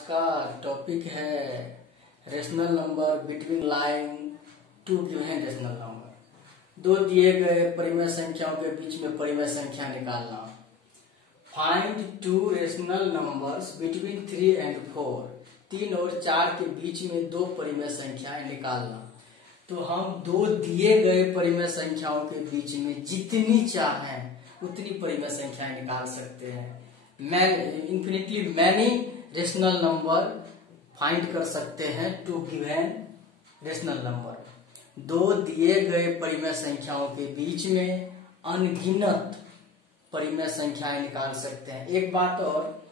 का टॉपिक है rational number between lying two given rational number. दो दिए गए परिमेय संख्याओं के बीच में परिमेय संख्या निकालना। Find two rational numbers between 3 and 4। 3 और 4 के बीच में दो परिमेय संख्याएं निकालना। तो हम दो दिए गए परिमेय संख्याओं के बीच में जितनी चाहें उतनी परिमेय संख्याएं निकाल सकते हैं। Infinitely many rational number find कर सकते हैं टू गिवन रेशनल नंबर। दो दिए गए परिमेय संख्याओं के बीच में अनगिनत परिमेय संख्याएं निकाल सकते हैं। एक बात और,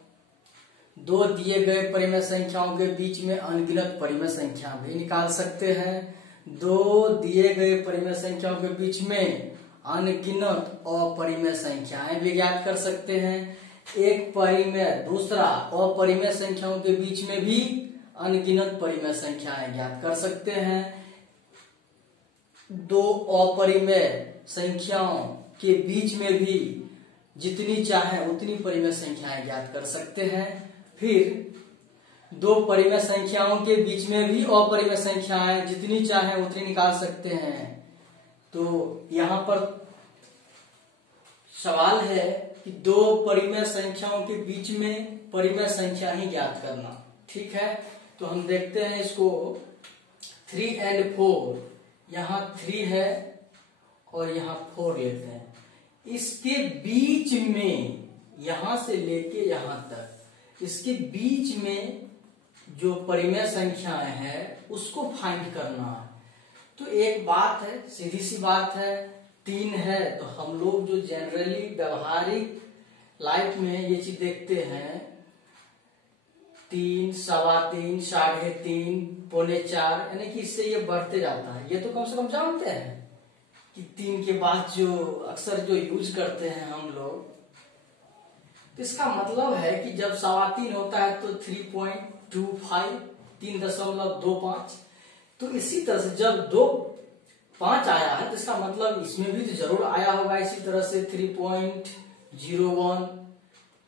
दो दिए गए परिमेय संख्याओं के बीच में अनगिनत परिमेय संख्या भी निकाल सकते हैं। दो दिए गए परिमेय संख्याओं के बीच में अनगिनत अपरिमेय संख्याएं भी ज्ञात कर सकते हैं। एक परिमेय दूसरा अपरिमेय संख्याओं के बीच में भी अनगिनत परिमेय संख्याएं ज्ञात कर सकते हैं। दो अपरिमेय संख्याओं के बीच में भी जितनी चाहे उतनी परिमेय संख्याएं ज्ञात कर सकते हैं। फिर दो परिमेय संख्याओं के बीच में भी अपरिमेय संख्याएं जितनी चाहे उतनी निकाल सकते हैं। तो यहाँ पर सवाल है कि दो परिमेय संख्याओं के बीच में परिमेय संख्या ही ज्ञात करना। ठीक है, तो हम देखते हैं इसको। 3 and 4, यहाँ 3 है और यहाँ 4 लेते हैं। इसके बीच में यहां से लेके यहां तक इसके बीच में जो परिमेय संख्याएं हैं उसको फाइंड करना है। तो एक बात है, सीधी सी बात है, 3 है तो हम लोग जो जनरली व्यवहारिक लाइफ में ये चीज देखते हैं 3, 3.25, 3.5, 3.25, यानी कि इससे ये बढ़ते जाता है। ये तो कम से कम जानते हैं कि 3 के बाद जो अक्सर जो यूज करते हैं हम लोग, तो इसका मतलब है कि जब 3.25 होता है तो 3.25, 3.25। तो इसी तरह से जब 2.5 आया है तो इसका मतलब इसमें भी तो जरूर आया होगा इसी तरह से 3.01,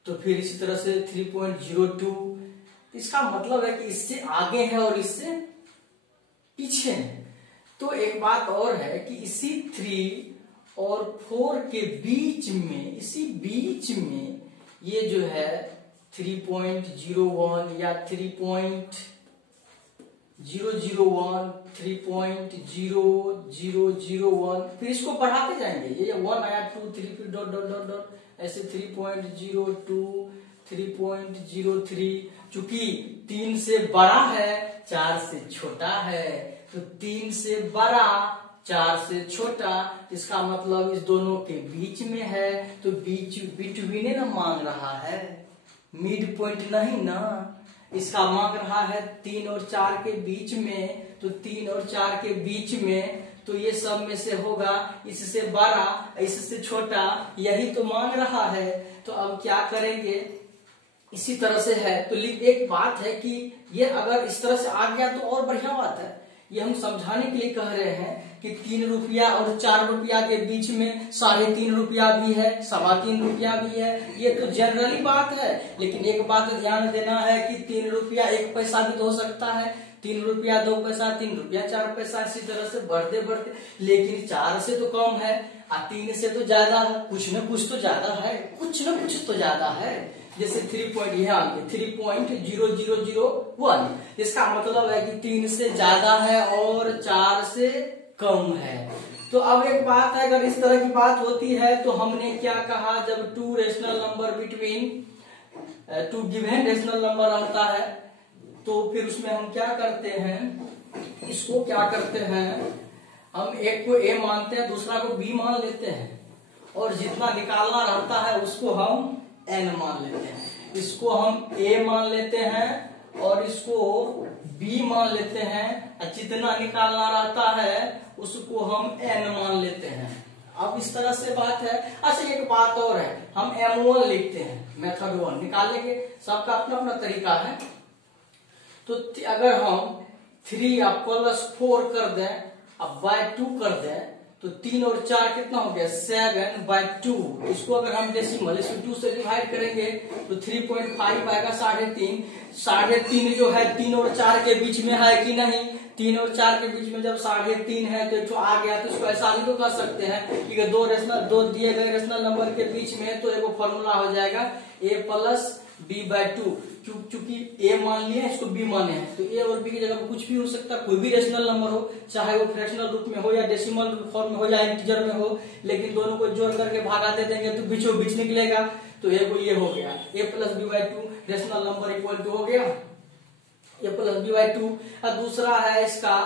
तो फिर इसी तरह से 3.02। इसका मतलब है कि इससे आगे है और इससे पीछे है। तो एक बात और है कि इसी 3 और 4 के बीच में, इसी बीच में ये जो है 3.01 या 3.001, 3.0001, फिर इसको बढ़ाते जाएंगे। ये 1 आया 2 3 फिर डॉट डॉट डॉट डॉट ऐसे 3.02, 3.03। चूंकि 3 से बड़ा है 4 से छोटा है, तो 3 से बड़ा 4 से छोटा, इसका मतलब इस दोनों के बीच में है। तो बीच बिटवीन ना मांग रहा है, मिड पॉइंट नहीं ना। इसका मांग रहा है 3 और 4 के बीच में, तो 3 और 4 के बीच में, तो ये सब में से होगा इससे बड़ा इससे छोटा, यही तो मांग रहा है। तो अब क्या करेंगे, इसी तरह से है। तो एक बात है कि ये अगर इस तरह से आ गया तो और बढ़िया बात है। ये हम समझाने के लिए कह रहे हैं कि 3 रुपया और 4 रुपया के बीच में 3.5 रुपया भी है, 3.25 रुपया भी है। ये तो जनरली बात है, लेकिन एक बात ध्यान देना है कि 3 रुपया 1 पैसा भी तो हो सकता है, 3 रुपया 2 पैसा, 3 रुपया 4 पैसा, इसी तरह से बढ़ते बढ़ते। लेकिन 4 से तो कम है और 3 से तो ज्यादा है। कुछ न कुछ तो ज्यादा है, कुछ न कुछ तो ज्यादा है। जैसे 3.00001, इसका मतलब है कि 3 से ज्यादा है और 4 से कम है। तो अब एक बात है, अगर इस तरह की बात होती है तो हमने क्या कहा, जब two rational number between two given rational number रहता है तो फिर उसमें हम क्या करते हैं, इसको क्या करते हैं, हम एक को A मानते हैं, दूसरा को B मान लेते हैं, और जितना निकालना रहता है उसको हम N मान लेते हैं। इसको हम A मान लेते हैं और इसको B मान लेते हैं, और जितना निकालना रहता है उसको हम N मान लेते हैं। अब इस तरह से बात है। अच्छा, एक बात और है, हम M1 लिखते हैं, मेथड 1 निकालेंगे, सबका अपना अपना तरीका है। तो अगर हम 3 + 4 कर दें अब by 2 कर दें तो 3 और 4 कितना हो गया 7/2। इसको अगर हम डेसिमल इसको 2 से डिवाइड करेंगे तो 3.5 आएगा 3.5। 3.5 जो है 3 और 4 के बीच में है कि नहीं, 3 और 4 के बीच में जब 3.5 है तो एक आ गया, तो इसको ऐसा भी तो कर सकते हैं कि दो दिए गए रेशनल नंबर के बीच में तो एक फॉर्मूला हो जाएगा a + b/2। क्योंकि a मान लिया इसको b माने हैं, तो a और b की जगह पर कुछ भी हो सकता है, कोई भी रेशनल नंबर हो, चाहे वो फ्रैक्शनल रूप में हो या डेसिमल फॉर्म में हो या इंटीजर में हो, लेकिन दोनों को जोड़ करके भागा दे देंगे तो बीचों बीच निकलेगा। तो ये हो गया a + b/2 rational number equal to हो गया a + b/2। और दूसरा है इसका,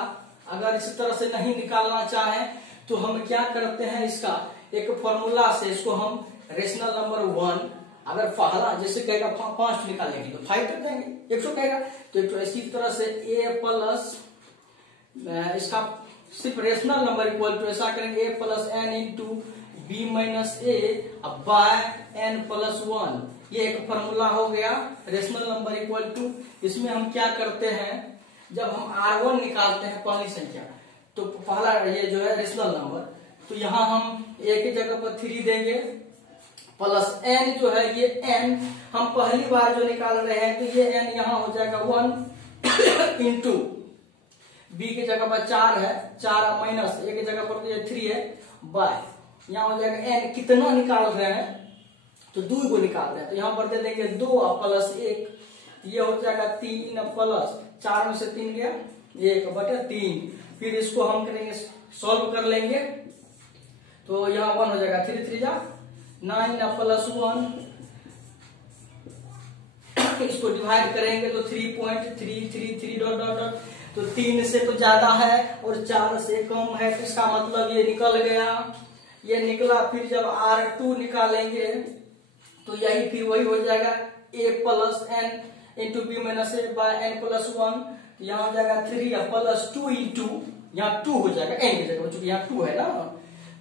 अगर इसी तरह से नहीं निकालना चाहे तो हम क्या करते हैं, इसका एक फॉर्मूला से इसको हम रेशनल नंबर 1 अगर पहला जैसे कहेगा 5 निकालेंगे तो 5 कर देंगे, 100 कहेगा तो 100। इसी तरह से a प्लस इसका सिर्फ रेशनल नंबर इक्वल टू ऐसा करेंगे a + n × b - a bye n + 1। ये एक फॉर्मूला हो गया रेशनल नंबर इक्वल टू। इसमें हम क्या करते हैं, जब हम r1 निकालते हैं पहली संख्या, तो पहला ये जो है रेशनल नंबर, तो यहाँ हम a की जगह पर 3 देंगे प्लस n जो है ये n हम पहली बार जो निकाल रहे हैं तो ये n यहाँ हो जाएगा 1 इंटू b की जगह पर 4 है, 4 माइनस a की जगह पर ये 3 है बाय यहाँ हो जाएगा n कितना निकाल रहे हैं तो 2 को निकाल रहे हैं, तो यहाँ पर दे देंगे 2 प्लस 1, ये हो जाएगा 3 प्लस 4 में से 3 गया 1/3। फिर इसको हम करेंगे सॉल्व कर लेंगे तो यहाँ 1 हो जाएगा 3 3 जा 9 प्लस 1, इसको डिवाइड करेंगे तो 3.333 डॉट डॉट डॉट, तो 3 से तो ज्यादा है और 4 से कम है, तो इसका मतलब ये निकल गया, ये निकला। फिर जब R2 निकालेंगे तो यही फिर वही हो जाएगा a + n × b - a bye n + 1, तो यहाँ हो जाएगा 3 प्लस 2 इंटू यहाँ 2 हो जाएगा n की जगह, चूंकि यहाँ 2 है ना,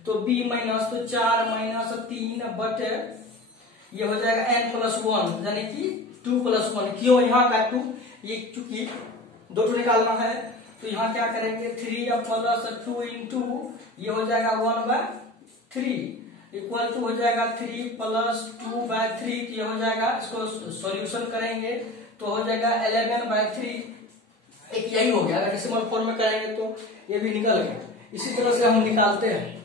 तो b माइनस तो 4 माइनस 3 बटे ये हो जाएगा n + 1 यानी कि 2 + 1। क्यों यहाँ का 2, ये चूंकि 2 निकालना है तो यहाँ क्या करेंगे 3 प्लस 2 इंटू ये हो जाएगा 1/3 इक्वल टू हो जाएगा 3 प्लस 2/3, ये हो जाएगा, इसको सॉल्यूशन करेंगे तो हो जाएगा 11/3। एक यही हो गया, अगर डेसिमल फॉर्म में करेंगे तो ये भी निकल गया। इसी तरह से हम निकालते हैं